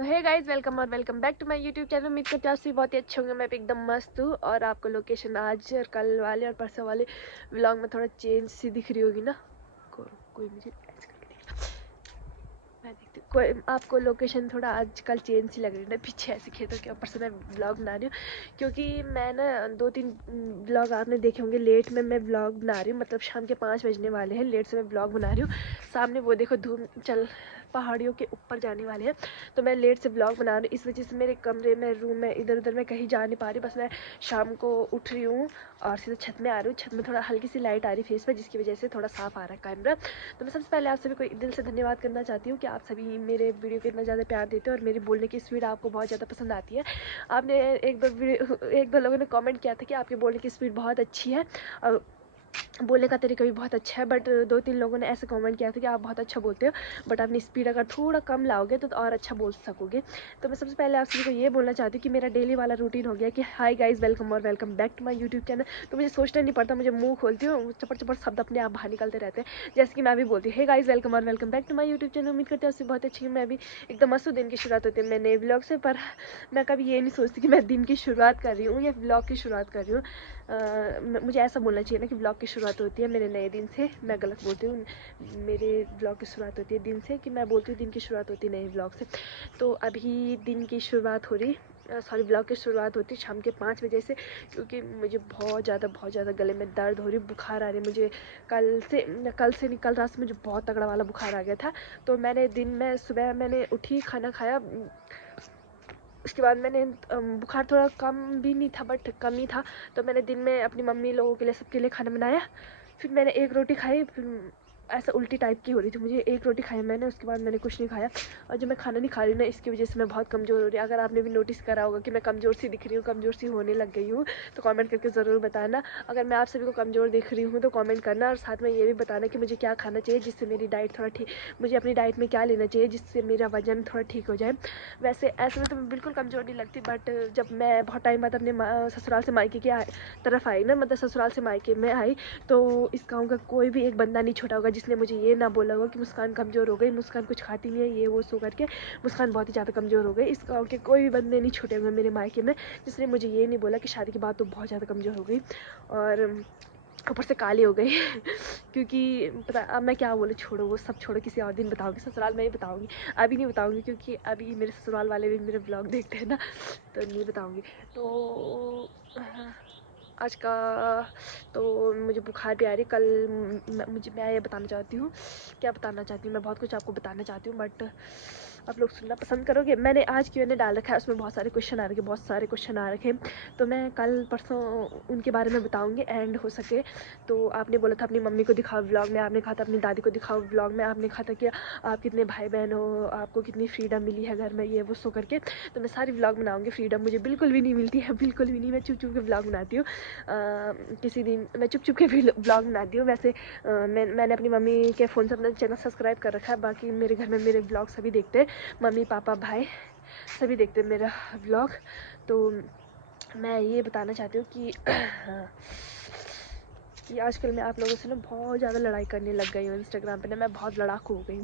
सो hey guys, welcome और welcome back to my YouTube channel. उम्मीद करते हैं आप सभी बहुत ही अच्छे होंगे। मैं भी एकदम मस्त हूँ और आपको लोकेशन आज और कल वाले और परसों वाले व्लॉग में थोड़ा चेंज सी दिख रही होगी ना। कोई मुझे ऐसे करके दिख रहा, मैं देखती हूँ। कोई आपको लोकेशन थोड़ा आजकल चेंज सी लग रही है ना, पीछे ऐसे खेतों के ऊपर से मैं व्लॉग बना रही हूँ क्योंकि मैं ना 2-3 व्लॉग आपने देखे होंगे लेट में मैं व्लॉग बना रही हूँ। मतलब शाम के 5 बजने वाले हैं, लेट से मैं व्लॉग बना रही हूँ। सामने वो देखो धूम चल पहाड़ियों के ऊपर जाने वाले हैं, तो मैं लेट से व्लॉग बना रही हूँ। इस वजह से मेरे कमरे में, रूम में, इधर उधर मैं कहीं जा नहीं पा रही। बस मैं शाम को उठ रही हूँ और सीधा छत में आ रही हूँ। छत में थोड़ा हल्की सी लाइट आ रही फेस पर, जिसकी वजह से थोड़ा साफ आ रहा है कैमरा। तो मैं सबसे पहले आप सभी को दिल से धन्यवाद करना चाहती हूँ कि आप सभी मेरे वीडियो को इतना ज़्यादा प्यार देते हो और मेरी बोलने की स्पीड आपको बहुत ज़्यादा पसंद आती है। आपने एक दो लोगों ने कमेंट किया था कि आपके बोलने की स्पीड बहुत अच्छी है और बोलने का तरीका भी बहुत अच्छा है। बट 2-3 लोगों ने ऐसे कमेंट किया था कि आप बहुत अच्छा बोलते हो, बट अपनी स्पीड अगर थोड़ा कम लाओगे तो और अच्छा बोल सकोगे। तो मैं सबसे पहले आप सभी को ये बोलना चाहती हूँ कि मेरा डेली वाला रूटीन हो गया कि हाय गाइस, वेलकम और welcome back to my YouTube channel. तो मुझे सोचना नहीं पड़ता, मुझे मुंह खोलती हूँ, चपड़ चपड़ शब्द अपने आप बाहर निकलते रहते हैं। जैसे कि मैं भी बोलती हूँ हे गाइस, वेलकम और welcome back to my YouTube channel. उम्मीद करते हैं उससे बहुत अच्छी है। मैं भी एकदम मस्त दिन की शुरुआत होती है मैं नए ब्लॉग से, पर मैं कभी ये नहीं सोचती कि मैं दिन की शुरुआत कर रही हूँ या ब्लॉग की शुरुआत कर रही हूँ। मुझे ऐसा बोलना चाहिए ना कि ब्लॉग की शुरुआत होती है मेरे नए दिन से। मैं गलत बोलती हूँ, मेरे ब्लॉग की शुरुआत होती है दिन से, कि मैं बोलती हूँ दिन की शुरुआत होती है नए ब्लॉग से। तो अभी दिन की शुरुआत हो रही, सॉरी ब्लॉग की शुरुआत होती है शाम के 5 बजे से, क्योंकि मुझे बहुत ज़्यादा गले में दर्द हो रही, बुखार आ रही मुझे। कल रात से मुझे बहुत तगड़ा वाला बुखार आ गया था। तो मैंने दिन में सुबह मैंने उठी, खाना खाया, उसके बाद मैंने बुखार थोड़ा कम भी नहीं था बट कम ही था, तो मैंने दिन में अपनी मम्मी लोगों के लिए, सबके लिए खाना बनाया। फिर मैंने एक रोटी खाई, फिर ऐसा उल्टी टाइप की हो रही थी मुझे, एक रोटी खाई मैंने, उसके बाद मैंने कुछ नहीं खाया। और जो मैं खाना नहीं खा रही ना, इसकी वजह से मैं बहुत कमज़ोर हो रही है। अगर आपने भी नोटिस करा होगा कि मैं कमज़ोर सी दिख रही हूँ, कमज़ोर सी होने लग गई हूँ, तो कमेंट करके ज़रूर बताना। अगर मैं आप सभी को कमज़ोर दिख रही हूँ तो कमेंट करना, और साथ में ये भी बताना कि मुझे क्या खाना चाहिए जिससे मेरी डाइट थोड़ा ठीक, मुझे अपनी डाइट में क्या लेना चाहिए जिससे मेरा वजन थोड़ा ठीक हो जाए। वैसे ऐसे में तो मैं बिल्कुल कमज़ोर नहीं लगती, बट जब मैं बहुत टाइम बाद अपने ससुराल से मायके की तरफ आई ना, मतलब ससुराल से मायके में आई, तो इस गाँव का कोई भी एक बंदा नहीं छोटा होगा जिसने मुझे ये ना बोला होगा कि मुस्कान कमज़ोर हो गई, मुस्कान कुछ खाती नहीं है, ये वो सो करके मुस्कान बहुत ही ज़्यादा कमज़ोर हो गई। इस गाँव के कोई भी बंदे नहीं छोटे होंगे मेरे मायके में जिसने मुझे ये नहीं बोला कि शादी के बाद तो बहुत ज़्यादा कमज़ोर हो गई और ऊपर से काली हो गई। क्योंकि पता, अब मैं क्या बोलूँ, छोड़ो वो सब छोड़ो, किसी और दिन बताऊँगी, ससुराल में ही बताऊँगी, अभी नहीं बताऊँगी क्योंकि अभी मेरे ससुराल वाले भी मेरे ब्लॉग देखते हैं ना, तो नहीं बताऊँगी। तो आज का तो मुझे बुखार भी आ रही कल। मैं ये बताना चाहती हूँ, क्या बताना चाहती हूँ, मैं बहुत कुछ आपको बताना चाहती हूँ बट आप लोग सुनना पसंद करोगे। मैंने आज Q&A डाल रखा है, उसमें बहुत सारे क्वेश्चन आ रखे, तो मैं कल परसों उनके बारे में बताऊंगी। एंड हो सके तो आपने बोला था अपनी मम्मी को दिखाओ व्लॉग में, आपने कहा था अपनी दादी को दिखाओ व्लॉग में, आपने कहा था कि आप कितने भाई बहन हो, आपको कितनी फ्रीडम मिली है घर में, ये वो सो करके। तो मैं सारी व्लॉग बनाऊंगी। फ्रीडम मुझे बिल्कुल भी नहीं मिलती है, बिल्कुल भी नहीं। मैं चुप चुप के व्लॉग बनाती हूँ, किसी दिन मैं चुप चुप के व्लॉग बनाती हूँ। वैसे मैंने अपनी मम्मी के फ़ोन से अपना चैनल सब्सक्राइब कर रखा है, बाकी मेरे घर में मेरे व्लॉग सभी देखते हैं, मम्मी पापा भाई सभी देखते हैं मेरा व्लॉग। तो मैं ये बताना चाहती हूँ कि कि आजकल मैं आप लोगों से ना बहुत ज़्यादा लड़ाई करने लग गई हूँ इंस्टाग्राम पे ना। मैं बहुत लड़ाकू हो गई,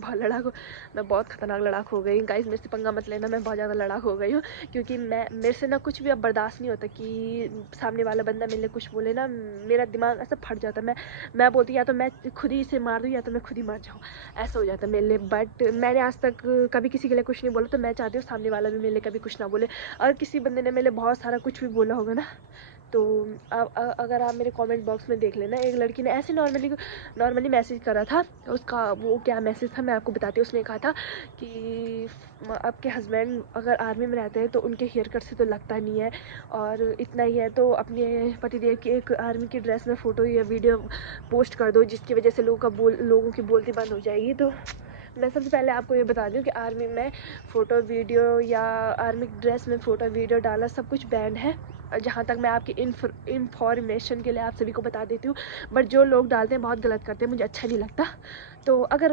मैं बहुत ख़तरनाक लड़ाकू हो गई। गाइस मेरे से पंगा मत लेना, मैं बहुत ज़्यादा लड़ाकू हो गई हूँ क्योंकि मेरे से ना कुछ भी अब बर्दाश्त नहीं होता कि सामने वाला बंदा मेरे लिए कुछ बोले ना, मेरा दिमाग ऐसा फट जाता है। मैं बोलती या तो मैं खुद ही इसे मार दूँ या तो मैं खुद ही मर जाऊँ, ऐसा हो जाता है मेरे लिए। बट मैंने आज तक कभी किसी के लिए कुछ नहीं बोला, तो मैं चाहती हूँ सामने वाला भी मेरे लिए कभी कुछ ना बोले। और किसी बंदे ने मेरे लिए बहुत सारा कुछ भी बोला होगा ना, तो अगर आप मेरे कमेंट बॉक्स में देख लेना, एक लड़की ने ऐसे नॉर्मली मैसेज करा था। उसका वो क्या मैसेज था मैं आपको बताती हूँ। उसने कहा था कि आपके हस्बैंड अगर आर्मी में रहते हैं तो उनके हेयर कट से तो लगता नहीं है, और इतना ही है तो अपने पतिदेव की एक आर्मी की ड्रेस में फ़ोटो या वीडियो पोस्ट कर दो, जिसकी वजह से लोगों की बोलती बंद हो जाएगी। तो मैं सबसे पहले आपको ये बता दूँ कि आर्मी में फ़ोटो वीडियो या आर्मी ड्रेस में फ़ोटो वीडियो डालना सब कुछ बैन है, जहाँ तक मैं आपकी इंफॉर्मेशन के लिए आप सभी को बता देती हूँ। बट जो लोग डालते हैं बहुत गलत करते हैं, मुझे अच्छा नहीं लगता। तो अगर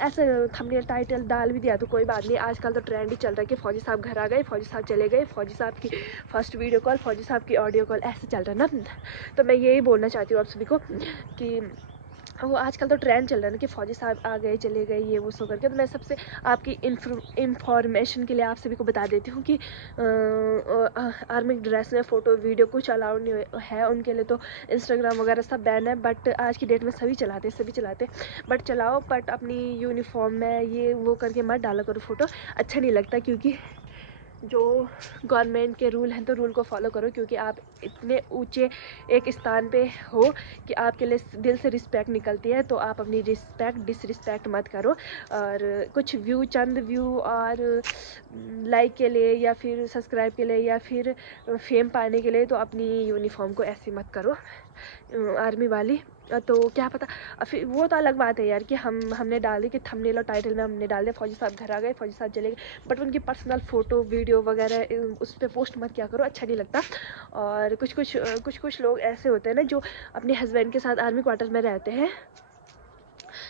ऐसे थंबनेल टाइटल डाल भी दिया तो कोई बात नहीं। आजकल तो ट्रेंड ही चल रहा है कि फ़ौजी साहब घर आ गए, फ़ौजी साहब चले गए, फ़ौजी साहब की फर्स्ट वीडियो कॉल, फ़ौजी साहब की ऑडियो कॉल, ऐसे चल रहा है ना। तो मैं यही बोलना चाहती हूँ आप सभी को कि वो आजकल तो ट्रेंड चल रहा है ना कि फ़ौजी साहब आ गए चले गए ये वो सो करके। तो मैं सबसे आपकी इंफॉर्मेशन के लिए आप सभी को बता देती हूँ कि आर्मी ड्रेस में फ़ोटो वीडियो कुछ अलाउड नहीं है उनके लिए। तो इंस्टाग्राम वगैरह सब बैन है, बट आज की डेट में सभी चलाते बट चलाओ, बट अपनी यूनिफॉर्म में ये वो करके मत डाला करो फ़ोटो, अच्छा नहीं लगता। क्योंकि जो गवर्नमेंट के रूल हैं तो रूल को फॉलो करो, क्योंकि आप इतने ऊंचे एक स्थान पे हो कि आपके लिए दिल से रिस्पेक्ट निकलती है। तो आप अपनी रिस्पेक्ट डिसरिस्पेक्ट मत करो। और कुछ चंद व्यू और लाइक के लिए या फिर सब्सक्राइब के लिए या फिर फेम पाने के लिए तो अपनी यूनिफॉर्म को ऐसे मत करो आर्मी वाली। तो क्या पता फिर वो तो अलग बात है यार कि हमने डाल दी कि थंबनेल और टाइटल में हमने डाल दिया फ़ौजी साहब घर आ गए, फ़ौजी साहब चले गए, बट उनकी पर्सनल फ़ोटो वीडियो वगैरह उस पर पोस्ट मत किया करो, अच्छा नहीं लगता। और कुछ लोग ऐसे होते हैं ना जो अपने हस्बैंड के साथ आर्मी क्वार्टर में रहते हैं,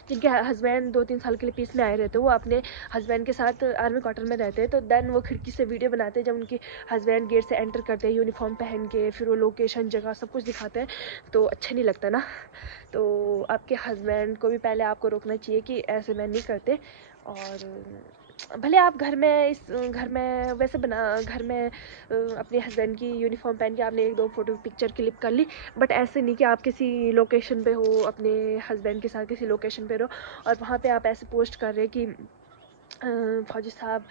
जिनके हस्बैंड 2-3 साल के लिए पीस में आए रहते हैं, वो अपने हस्बैंड के साथ आर्मी क्वार्टर में रहते हैं। तो देन वो खिड़की से वीडियो बनाते हैं जब उनके हस्बैंड गेट से एंटर करते हैं यूनिफॉर्म पहन के, फिर वो लोकेशन जगह सब कुछ दिखाते हैं, तो अच्छा नहीं लगता ना। तो आपके हस्बैंड को भी पहले आपको रोकना चाहिए कि ऐसे मैं नहीं करते। और भले आप घर में घर में वैसे बना घर में अपने हस्बैंड की यूनिफॉर्म पहन के आपने 1-2 फ़ोटो पिक्चर क्लिक कर ली, बट ऐसे नहीं कि आप किसी लोकेशन पे हो, अपने हस्बैंड के साथ किसी लोकेशन पे रहो और वहाँ पे आप ऐसे पोस्ट कर रहे हैं कि फ़ौजी साहब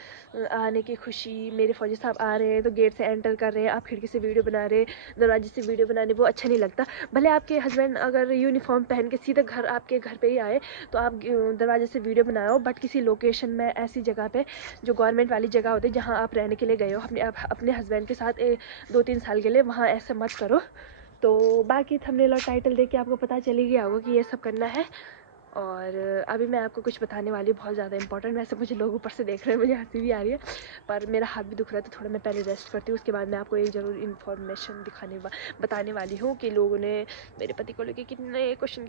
आने की खुशी, मेरे फ़ौजी साहब आ रहे हैं तो गेट से एंटर कर रहे हैं, आप खिड़की से वीडियो बना रहे हैं, दरवाजे से वीडियो बनाने, वो अच्छा नहीं लगता। भले आपके हस्बैंड अगर यूनिफॉर्म पहन के सीधा आपके घर पे ही आए तो आप दरवाजे से वीडियो बनाओ, बट किसी लोकेशन में ऐसी जगह पे जो गवर्नमेंट वाली जगह होती है जहाँ आप रहने के लिए गए हो अपने हस्बैंड के साथ 2-3 साल के लिए, वहाँ ऐसे मत करो। तो बाकी थंबनेल और टाइटल देख के आपको पता चल ही गया होगा कि ये सब करना है। और अभी मैं आपको कुछ बताने वाली हूँ बहुत ज़्यादा इंपॉर्टेंट। वैसे मुझे लोग ऊपर से देख रहे हैं, मुझे हंसी भी आ रही है, पर मेरा हाथ भी दुख रहा है, तो थोड़ा मैं पहले रेस्ट करती हूँ, उसके बाद मैं आपको एक ज़रूर इन्फॉर्मेशन बताने वाली हूँ कि लोगों ने मेरे पति को लेकर कितने क्वेश्चन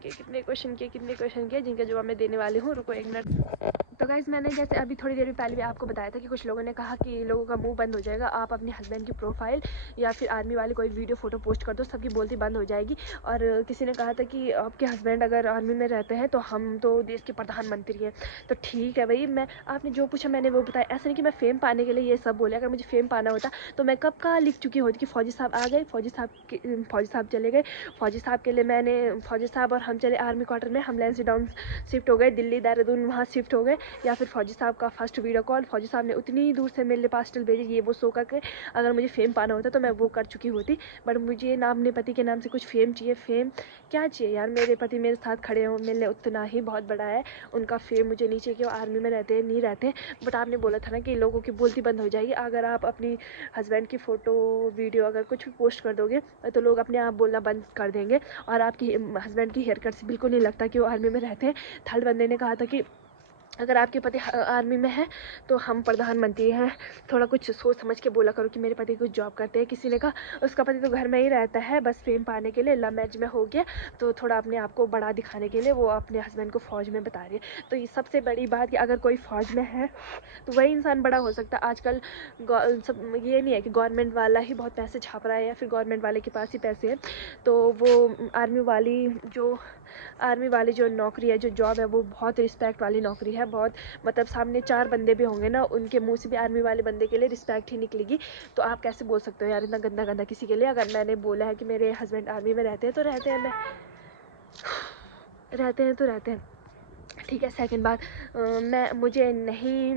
किए जिनका जवाब मैं देने वाली हूँ। रुको 1 मिनट। तो गाइज़ मैंने जैसे अभी थोड़ी देर पहले भी आपको बताया था कि कुछ लोगों ने कहा कि लोगों का मुंह बंद हो जाएगा, आप अपने हस्बैंड की प्रोफाइल या फिर आर्मी वाली कोई वीडियो फ़ोटो पोस्ट कर दो, सबकी बोलती बंद हो जाएगी। और किसी ने कहा था कि आपके हस्बैंड अगर आर्मी में रहते हैं तो हम तो देश के प्रधानमंत्री हैं। तो ठीक है भाई, मैं आपने जो पूछा मैंने वो बताया। ऐसा नहीं कि मैं फेम पाने के लिए ये सब बोले, अगर मुझे फेम पाना होता तो मैं कब का लिख चुकी होती कि फ़ौजी साहब आ गए, फ़ौजी साहब चले गए। फ़ौजी साहब के लिए मैंने फ़ौजी साहब और हम चले आर्मी क्वार्टर में, हम लैंसी डाउन शिफ्ट हो गए, दिल्ली देहरादून वहाँ शिफ्ट हो गए। या फिर फ़ौजी साहब का फर्स्ट वीडियो कॉल, फ़ौजी साहब ने उतनी दूर से मेरे लिए पास्टल भेजे, ये वो शो करके अगर मुझे फेम पाना होता तो मैं वो कर चुकी होती। बट मुझे ना अपने पति के नाम से कुछ फेम चाहिए। फेम क्या चाहिए यार, मेरे पति मेरे साथ खड़े हों, मेरे लिए उतना ही बहुत बड़ा है। उनका फेम मुझे नहीं चाहिए कि वो आर्मी में रहते हैं नहीं रहते। बट आपने बोला था ना कि लोगों की बोलती बंद हो जाएगी अगर आप अपनी हस्बैंड की फ़ोटो वीडियो अगर कुछ भी पोस्ट कर दोगे तो लोग अपने आप बोलना बंद कर देंगे। और आपकी हस्बैंड की हेयर कट से बिल्कुल नहीं लगता कि वो आर्मी में रहते हैं। थर्ड बंदे ने कहा था कि अगर आपके पति आर्मी में है तो हम प्रधानमंत्री हैं, थोड़ा कुछ सोच समझ के बोला करो कि मेरे पति कुछ जॉब करते हैं। किसी ने कहा उसका पति तो घर में ही रहता है, बस फेम पाने के लिए, लव मैरिज में हो गया तो थोड़ा अपने आप को बड़ा दिखाने के लिए वो अपने हस्बैंड को फ़ौज में बता रही है। तो ये सबसे बड़ी बात कि अगर कोई फ़ौज में है तो वही इंसान बड़ा हो सकता है। आजकल सब ये नहीं है कि गवर्नमेंट वाला ही बहुत पैसे छाप रहा है या फिर गवर्नमेंट वाले के पास ही पैसे हैं। तो वो आर्मी वाली जो नौकरी है, जो जॉब है, वो बहुत रिस्पेक्ट वाली नौकरी है। बहुत मतलब सामने 4 बंदे भी होंगे ना, उनके मुंह से भी आर्मी वाले बंदे के लिए रिस्पेक्ट ही निकलेगी। तो आप कैसे बोल सकते हो यार इतना गंदा गंदा किसी के लिए। अगर मैंने बोला है कि मेरे हस्बैंड आर्मी में रहते हैं तो रहते हैं, रहते हैं। ठीक है। सेकंड बात, मुझे नहीं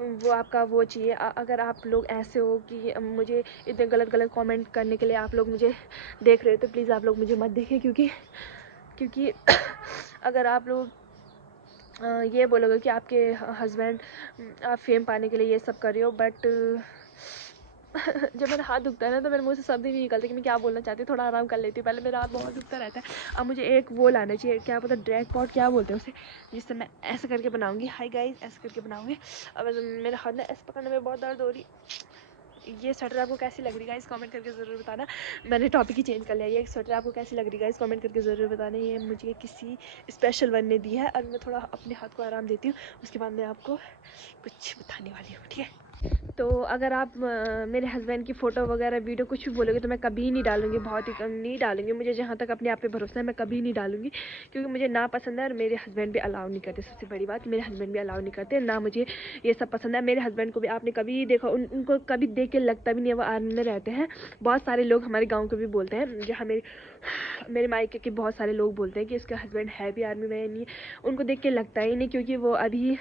वो आपका वो चाहिए। अगर आप लोग ऐसे हो कि मुझे इतने गलत कमेंट करने के लिए आप लोग मुझे देख रहे हो तो प्लीज़ आप लोग मुझे मत देखें। क्योंकि अगर आप लोग ये बोलोगे कि आपके हस्बैंड आप फेम पाने के लिए ये सब कर रहे हो, बट जब मेरा हाथ दुखता है ना तो मेरे मुंह से शब्द ही नहीं निकलते कि मैं क्या बोलना चाहती हूँ। थोड़ा आराम कर लेती हूँ, पहले मेरा हाथ बहुत दुखता रहता है। अब मुझे एक वो लाना चाहिए, क्या पता ड्रैग पॉट क्या बोलते हैं उसे, जिससे मैं ऐसे करके बनाऊँगी। हाय गाइस, ऐसे करके बनाऊँगी। अब मेरा हाथ ना ऐसे पकड़ने में बहुत दर्द हो रही। ये स्वेटर आपको कैसी लग रही गाइस कमेंट करके ज़रूर बताना। मैंने टॉपिक ही चेंज कर लिया। ये स्वेटर आपको कैसी लग रही गाइस कमेंट करके ज़रूर बताना। ये मुझे किसी स्पेशल वन ने दी है। अब मैं थोड़ा अपने हाथ को आराम देती हूँ, उसके बाद मैं आपको कुछ बताने वाली हूँ, ठीक है। तो अगर आप मेरे हस्बैंड की फ़ोटो वगैरह वीडियो कुछ भी बोलोगे तो मैं कभी नहीं डालूँगी, बहुत ही कम नहीं डालूँगी। मुझे जहाँ तक अपने आप पे भरोसा है मैं कभी नहीं डालूँगी, क्योंकि मुझे ना पसंद है और मेरे हस्बैंड भी अलाउ नहीं करते। सबसे बड़ी बात, मेरे हस्बैंड भी अलाउ नहीं करते, ना मुझे ये सब पसंद है। मेरे हस्बैंड को भी आपने कभी देखा, उनको कभी देख के लगता भी नहीं है वो आर्मी में रहते हैं। बहुत सारे लोग हमारे गाँव के भी बोलते हैं, जहाँ मेरे मायके के बहुत सारे लोग बोलते हैं कि इसका हस्बैंड है भी आर्मी में नहीं, उनको देख के लगता ही नहीं, क्योंकि वो अभी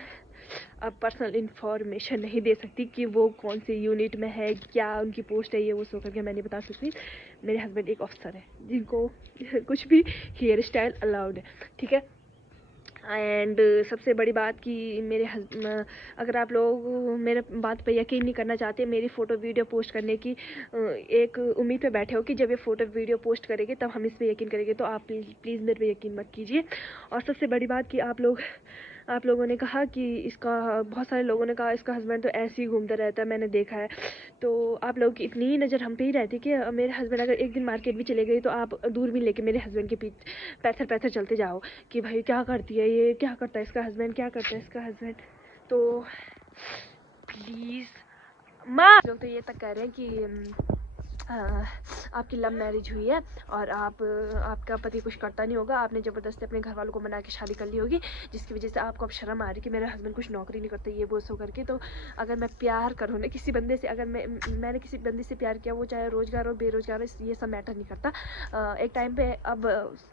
अब पर्सनल इन्फॉर्मेशन नहीं दे सकती कि वो कौन सी यूनिट में है, क्या उनकी पोस्ट है, ये वो सो करके मैं नहीं बता सकती। मेरे हस्बैंड एक ऑफिसर है जिनको कुछ भी हेयर स्टाइल अलाउड है, ठीक है। एंड सबसे बड़ी बात कि अगर आप लोग मेरे बात पे यकीन नहीं करना चाहते, मेरी फ़ोटो वीडियो पोस्ट करने की एक उम्मीद पे बैठे हो कि जब ये फ़ोटो वीडियो पोस्ट करेंगे तब हम इस पे यकीन करेंगे, तो आप प्लीज़ मेरे पे यकीन मत कीजिए। और सबसे बड़ी बात कि आप लोगों ने कहा कि बहुत सारे लोगों ने कहा इसका हस्बैंड तो ऐसे ही घूमता रहता है, मैंने देखा है। तो आप लोगों की इतनी ही नज़र हम पे ही रहती कि मेरे हस्बैंड अगर एक दिन मार्केट भी चले गए तो आप दूरबीन लेके मेरे हस्बैंड के पीछे पैथर पैथर चलते जाओ कि भाई क्या करती है ये, क्या करता है इसका हस्बैंड, क्या करता है इसका हस्बैंड। तो प्लीज़ माँ, लोग तो ये तक कह रहे हैं कि आपकी लव मैरिज हुई है और आपका पति कुछ करता नहीं होगा, आपने ज़बरदस्ती अपने घर वालों को मना के शादी कर ली होगी, जिसकी वजह से आपको अब शर्म आ रही कि मेरे हस्बैंड कुछ नौकरी नहीं करते, ये वो सो करके। तो अगर मैं प्यार करूँ ना किसी बंदे से, अगर मैंने किसी बंदे से प्यार किया, वो चाहे रोज़गार हो बेरोज़गार हो, ये सब मैटर नहीं करता। एक टाइम पे अब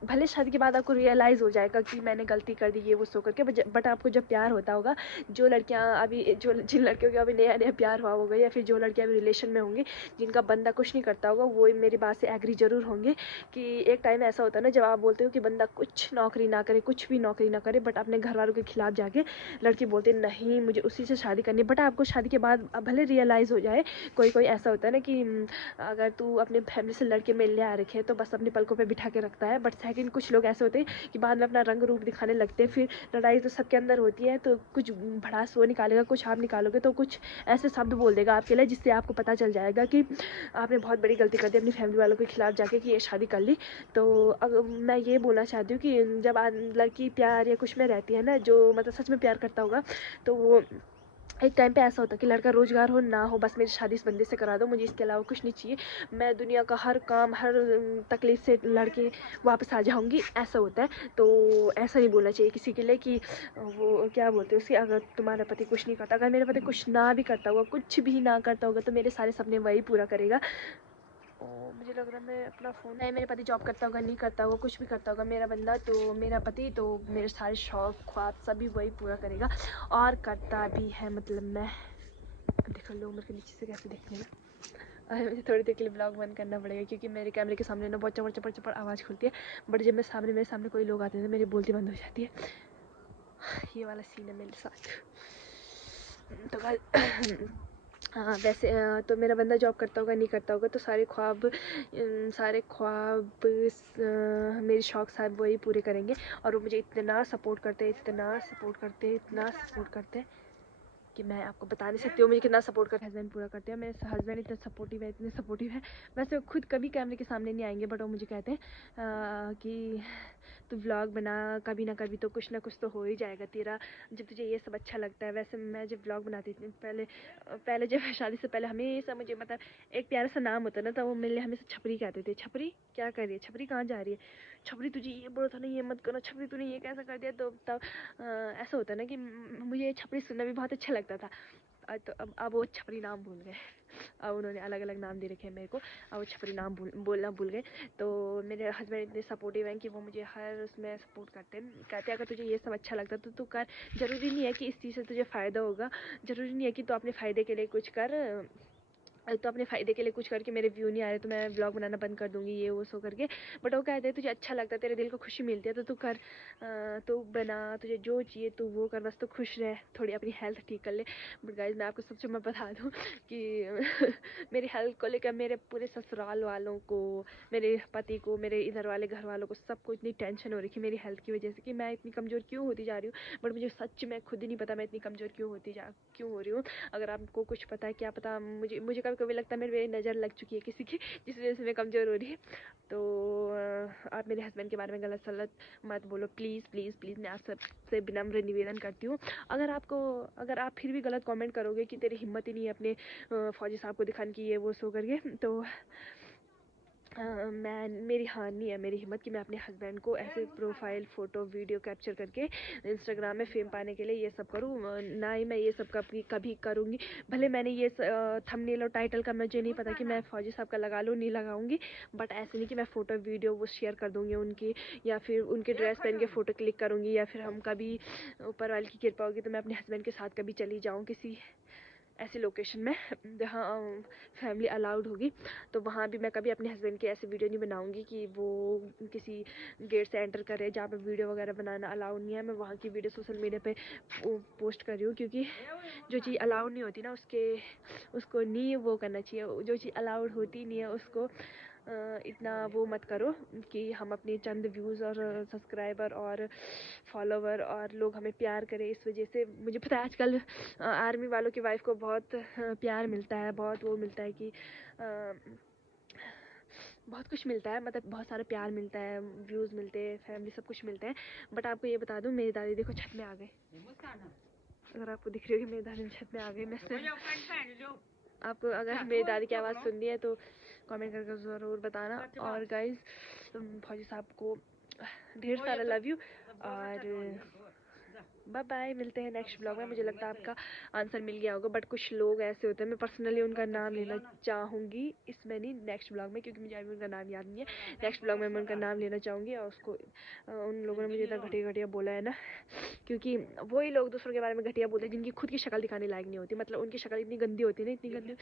भले शादी के बाद आपको रियलाइज़ हो जाएगा कि मैंने गलती कर दी, ये वो सो करके, बट आपको जब प्यार होता होगा, जिन लड़कियों का अभी नया नया प्यार हुआ होगा, या फिर जो लड़कियाँ अभी रिलेशन में होंगी जिनका बंदा कुछ नहीं करता होगा, वो मेरी बात से एग्री ज़रूर होंगे कि एक टाइम ऐसा होता है ना जब आप बोलते हो कि बंदा कुछ नौकरी ना करे, कुछ भी नौकरी ना करे, बट अपने घर वालों के खिलाफ जाके लड़की बोलते नहीं मुझे उसी से शादी करनी है। बट आपको शादी के बाद भले रियलाइज़ हो जाए, कोई ऐसा होता है ना कि अगर तू अपने फैमिली से लड़के मिलने आ रखे तो बस अपने पलकों पर बिठा के रखता है। बट सेकंड कुछ लोग ऐसे होते हैं कि बाद में अपना रंग रूप दिखाने लगते हैं, फिर लड़ाई तो सबके अंदर होती है, तो कुछ भड़ास वो निकालेगा, कुछ आप निकालोगे, तो कुछ ऐसे शब्द बोल देगा आपके लिए जिससे आपको पता चल जाएगा कि आपने बहुत बड़ी गलती कर दी अपनी फैमिली वालों के खिलाफ जाके कि ये शादी कर ली। तो अगर मैं ये बोलना चाहती हूँ कि जब लड़की प्यार या कुछ में रहती है ना, जो मतलब सच में प्यार करता होगा, तो वो एक टाइम पे ऐसा होता है कि लड़का रोज़गार हो ना हो, बस मेरी शादी इस बंदे से करा दो, मुझे इसके अलावा कुछ नहीं चाहिए, मैं दुनिया का हर काम हर तकलीफ़ से लड़के वापस आ जाऊंगी, ऐसा होता है। तो ऐसा नहीं बोलना चाहिए किसी के लिए कि वो क्या बोलते हैं उसके, अगर तुम्हारा पति कुछ नहीं करता, अगर मेरा पति कुछ ना भी करता होगा, कुछ भी ना करता होगा, तो मेरे सारे सपने वही पूरा करेगा। मुझे लग रहा है मैं अपना फ़ोन, नहीं मेरे पति जॉब करता होगा, नहीं करता होगा, कुछ भी करता होगा मेरा बंदा, तो मेरा पति तो मेरे सारे शौक़ ख्वाब सभी वही पूरा करेगा, और करता भी है। मतलब मैं देखो लोग मेरे के नीचे से कैसे देखते हैं ना। अरे मुझे थोड़ी देर के लिए ब्लॉग बंद करना पड़ेगा, क्योंकि मेरे कैमरे के सामने ना बहुत चपड़ चपड़ चपड़ आवाज़ खुलती है, बट जब मेरे सामने कोई लोग आते हैं तो मेरी बोलती बंद हो जाती है। ये वाला सीन है मेरे साथ। तो हाँ वैसे तो मेरा बंदा जॉब करता होगा, नहीं करता होगा, तो सारे ख्वाब मेरे शौक़ साहब वही पूरे करेंगे, और वो मुझे इतना सपोर्ट करते हैं कि मैं आपको बता नहीं सकती हूँ मुझे कितना सपोर्ट करते हैं। हस्बैंड पूरा करते हैं, मेरे हस्बैंड इतने सपोर्टिव है। वैसे वो खुद कभी कैमरे के सामने नहीं आएंगे, बट वो मुझे कहते हैं कि तू व्लॉग बना, कभी ना कभी तो कुछ ना कुछ तो हो ही जाएगा तेरा, जब तुझे ये सब अच्छा लगता है। वैसे मैं जब व्लॉग बनाती थी पहले जब शादी से पहले, हमेशा मुझे मतलब एक प्यारा सा नाम होता ना, तो वो मेरे लिए हमेशा छपरी कहते थे। छपरी क्या कर रही है, छपरी कहाँ जा रही है, छपरी तुझे ये बोला था ना ये मत करना, छपरी तूने ये कैसा कर दिया। तो तब ऐसा होता ना कि मुझे छपरी सुनना भी बहुत अच्छा लगता था। तो अब वो छपरी नाम भूल गए, अब उन्होंने अलग अलग नाम दे रखे हैं मेरे को, अब वो छपरी नाम बोलना भूल गए। तो मेरे हस्बैंड इतने सपोर्टिव हैं कि वो मुझे हर उसमें सपोर्ट करते हैं, कहते हैं अगर तुझे ये सब अच्छा लगता है तो तू कर, ज़रूरी नहीं है कि इस चीज़ से तुझे फ़ायदा होगा, ज़रूरी नहीं है कि तू अपने फ़ायदे के लिए कुछ कर, तो अपने फ़ायदे के लिए कुछ करके मेरे व्यू नहीं आ रहे तो मैं व्लॉग बनाना बंद कर दूँगी, ये वो सो करके। बट वो कहते हैं तुझे अच्छा लगता है, तेरे दिल को खुशी मिलती है तो तू कर, तो बना, तुझे जो चाहिए तू वो कर, बस तो खुश रह, थोड़ी अपनी हेल्थ ठीक कर ले। बट गाइस मैं आपको सच में बता दूँ कि मेरी हेल्थ को लेकर मेरे पूरे ससुराल वालों को, मेरे पति को, मेरे इधर वाले घर वालों को, सबको इतनी टेंशन हो रही है मेरी हेल्थ की वजह से कि मैं इतनी कमज़ोर क्यों होती जा रही हूँ। बट मुझे सच में खुद ही नहीं पता मैं इतनी कमज़ोर क्यों हो रही हूँ। अगर आपको कुछ पता है, क्या पता, मुझे कभी को भी लगता है मेरे नज़र लग चुकी है किसी की, जिस वजह से मैं कमज़ोर हो रही है। तो आप मेरे हस्बैंड के बारे में गलत सलत मत बोलो प्लीज़ प्लीज़ प्लीज़। मैं आप सबसे विनम्र निवेदन करती हूँ। अगर आप फिर भी गलत कमेंट करोगे कि तेरी हिम्मत ही नहीं है अपने फौजी साहब को दिखाने की, ये वो सो करके, तो मेरी हानि है, मेरी हिम्मत कि मैं अपने हस्बैंड को ऐसे प्रोफाइल फ़ोटो वीडियो कैप्चर करके इंस्टाग्राम में फेम पाने के लिए ये सब करूँ। ना ही मैं ये सब कभी करूँगी। भले मैंने ये थंबनेल और टाइटल का मुझे नहीं पता कि मैं फौजी साहब का लगा लूँ, नहीं लगाऊंगी, बट ऐसे नहीं कि मैं फ़ोटो वीडियो वो शेयर कर दूँगी उनकी, या फिर उनके ड्रेस पहन के फ़ोटो क्लिक करूँगी, या फिर हम कभी ऊपर वाले की कृपा होगी तो मैं अपने हस्बैंड के साथ कभी चली जाऊँ किसी ऐसी लोकेशन में जहाँ फैमिली अलाउड होगी, तो वहाँ भी मैं कभी अपने हस्बैंड की ऐसी वीडियो नहीं बनाऊंगी कि वो किसी गेट से एंटर करे जहाँ पे वीडियो वगैरह बनाना अलाउड नहीं है। मैं वहाँ की वीडियो सोशल मीडिया पे पोस्ट कर रही हूँ, क्योंकि जो चीज़ अलाउड नहीं होती ना उसको नहीं वो करना चाहिए। जो चीज़ अलाउड होती नहीं है उसको इतना वो मत करो कि हम अपने चंद व्यूज़ और सब्सक्राइबर और फॉलोवर और लोग हमें प्यार करें। इस वजह से मुझे पता है आजकल आर्मी वालों की वाइफ को बहुत प्यार मिलता है, बहुत वो मिलता है कि बहुत कुछ मिलता है, मतलब बहुत सारा प्यार मिलता है, व्यूज़ मिलते हैं, फैमिली सब कुछ मिलता है। बट आपको ये बता दूं, मेरी दादी देखो छत में आ गए। अगर आपको दिख रही होगी मेरी दादी छत में आ गई। मैं आपको अगर मेरी दादी की आवाज़ सुननी है तो कमेंट करके ज़रूर बताना। और गाइज फौजी साहब को ढेर सारा लव यू और बाय बाय। मिलते हैं नेक्स्ट ब्लॉग में। मुझे लगता है आपका आंसर मिल गया होगा, बट कुछ लोग ऐसे होते हैं, मैं पर्सनली उनका नाम लेना चाहूँगी इसमें नहीं, नेक्स्ट ब्लॉग में, क्योंकि मुझे अभी उनका नाम याद नहीं है। नेक्स्ट ब्लॉग में मैं उनका नाम लेना चाहूँगी। और उसको उन लोगों ने मुझे इतना घटिया घटिया बोला है ना, क्योंकि वही लोग दूसरों के बारे में घटिया बोलते हैं जिनकी खुद की शक्ल दिखाने लायक नहीं होती। मतलब उनकी शक्ल इतनी गंदी होती है ना, इतनी गंदी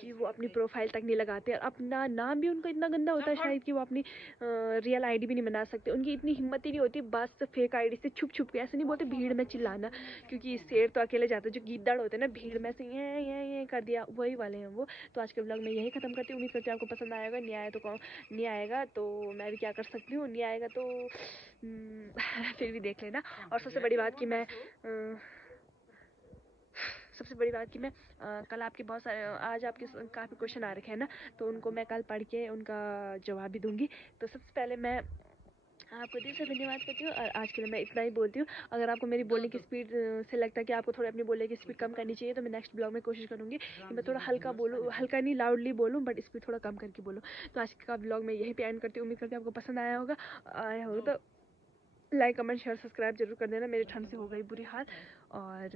कि वो अपनी प्रोफाइल तक नहीं लगाते, और अपना नाम भी उनका इतना गंदा होता है शायद कि वो अपनी रियल आईडी भी नहीं बना सकते। उनकी इतनी हिम्मत ही नहीं होती, बस फेक आईडी से छुप छुप के, ऐसे नहीं बोलते भीड़ में चिल्लाना, क्योंकि शेर तो अकेले जाते हैं, जो गीदड़ होते हैं ना भीड़ में से ये कर दिया, वही वाले हैं वो। तो आज के ब्लॉग में यही खत्म करती हूँ। उम्मीद करती हूँ आपको पसंद आएगा। नहीं आया तो नहीं आएगा तो मैं भी क्या कर सकती हूँ, नहीं आएगा तो फिर भी देख लेना। और सबसे बड़ी बात कि मैं कल आपके बहुत सारे आज आपके काफ़ी क्वेश्चन आ रखे हैं ना, तो उनको मैं कल पढ़ के उनका जवाब भी दूंगी। तो सबसे पहले मैं आपको दिल से धन्यवाद करती हूँ, और आज के लिए मैं इतना ही बोलती हूँ। अगर आपको मेरी बोलने की स्पीड से लगता है कि आपको थोड़ी अपनी बोलने की स्पीड कम करनी चाहिए, तो मैं नेक्स्ट ब्लॉग में कोशिश करूँगी कि मैं थोड़ा हल्का बोलूँ, हल्का नहीं लाउडली बोलूँ, बट स्पीड थोड़ा कम करके बोलूँ। तो आज का ब्लॉग मैं यहीं पे एंड करती हूँ। उम्मीद करती हूँ आपको पसंद आया होगा तो लाइक कमेंट शेयर सब्सक्राइब जरूर कर देना। मेरे ठंड से हो गई बुरी हाल। और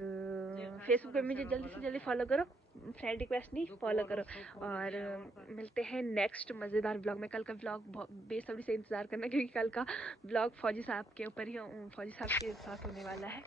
फेसबुक पे मुझे जल्दी से जल्दी फॉलो करो, फ्रेंड रिक्वेस्ट नहीं, फॉलो करो। और मिलते हैं नेक्स्ट मज़ेदार ब्लॉग में। कल का ब्लॉग बेसब्री से इंतज़ार करना, क्योंकि कल का ब्लॉग फौजी साहब के ऊपर ही फौजी साहब के साथ होने वाला है।